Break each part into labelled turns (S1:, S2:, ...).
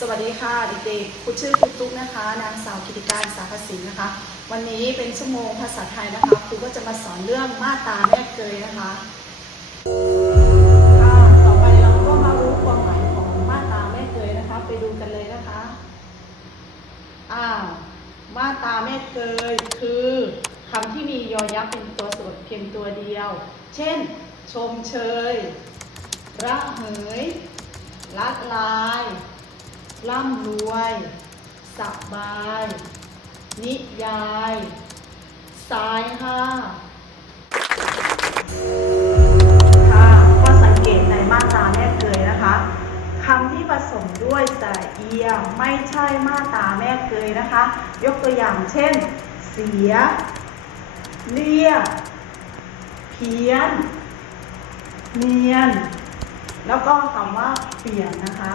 S1: สวัสดีค่ะเด็กๆครูชื่อครูตุ๊กนะคะ นางสาวกิติการสาภศิลนะคะ วันนี้เป็นชั่วโมงภาษาไทยนะคะครูก็จะมาสอนเรื่องมาตาแม่เกยนะคะค่ะต่อไปเราก็มารู้ความหมายของมาตาแม่เกยนะคะ ไปดูกันเลยนะคะอ้าวมาตาแม่เกยคือคำที่มียอยักษ์เป็นตัวสะกดเพียงตัวเดียว เช่น ชมเชยระเหยละลาย ร่ำรวยสบาย นิยายสายห้าค่ะข้อสังเกตในมาตราแม่เกยนะคะคำที่ผสมด้วยสระเอียไม่ใช่มาตราแม่เกยนะคะ ยกตัวอย่างเช่น เสียเลียเพี้ยน เนียน แล้วก็คำว่าเปลี่ยนนะคะ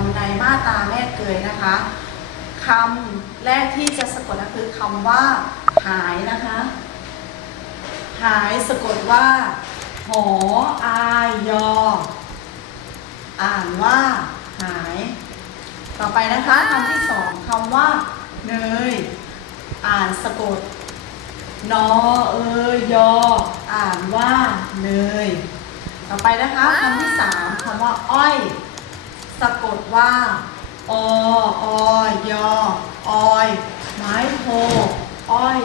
S1: ำในมาตราแม่เกยนะคะคำแรกที่จะสะกดก็คือคำว่า หายนะคะ หายสะกดว่าหออายยออ่านว่า หาย ต่อไปนะคะคำที่สองคำว่า เนย อ่านสะกดนอเอยยออ่านว่าเนย ต่อไปนะคะคำที่สามคำว่า อ้อยะกดว่า อออยอออยไม้โทอ้อย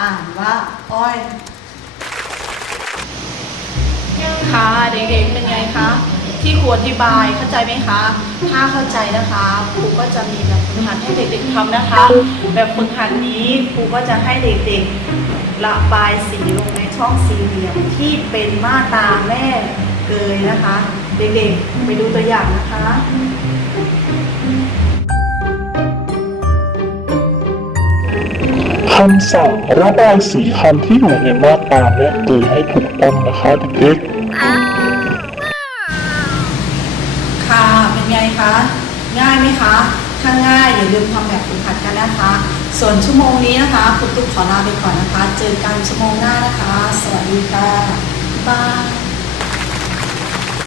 S1: อ่านว่าอ้อยค่ะเด็กๆเป็นไงคะที่ครูอธิบายเข้าใจไหมคะ ถ้าเข้าใจนะคะครูก็จะมีแบบฝึกหัดให้เด็กๆทำนะคะ แบบฝึกหัดนี้ครูก็จะให้เด็กๆระบายสีลงในช่องสี่เหลี่ยมที่เป็นมาตาแม่เกยนะคะ เด็กๆ ไปดูตัวอย่างนะคะ
S2: คำสั่งระบายสีคำที่อยู่ในมาตราแม่เกยให้ถูกต้องนะคะเด็กๆ
S1: ค่ะ เป็นไงคะ ง่ายไหมคะ ถ้าง่ายอย่าลืมทำแบบฝึกหัดกันนะคะ ส่วนชั่วโมงนี้นะคะ คุณตุ๊กขอลาไปก่อนนะคะ เจอกันชั่วโมงหน้านะคะ สวัสดีค่ะบ๊ายบาย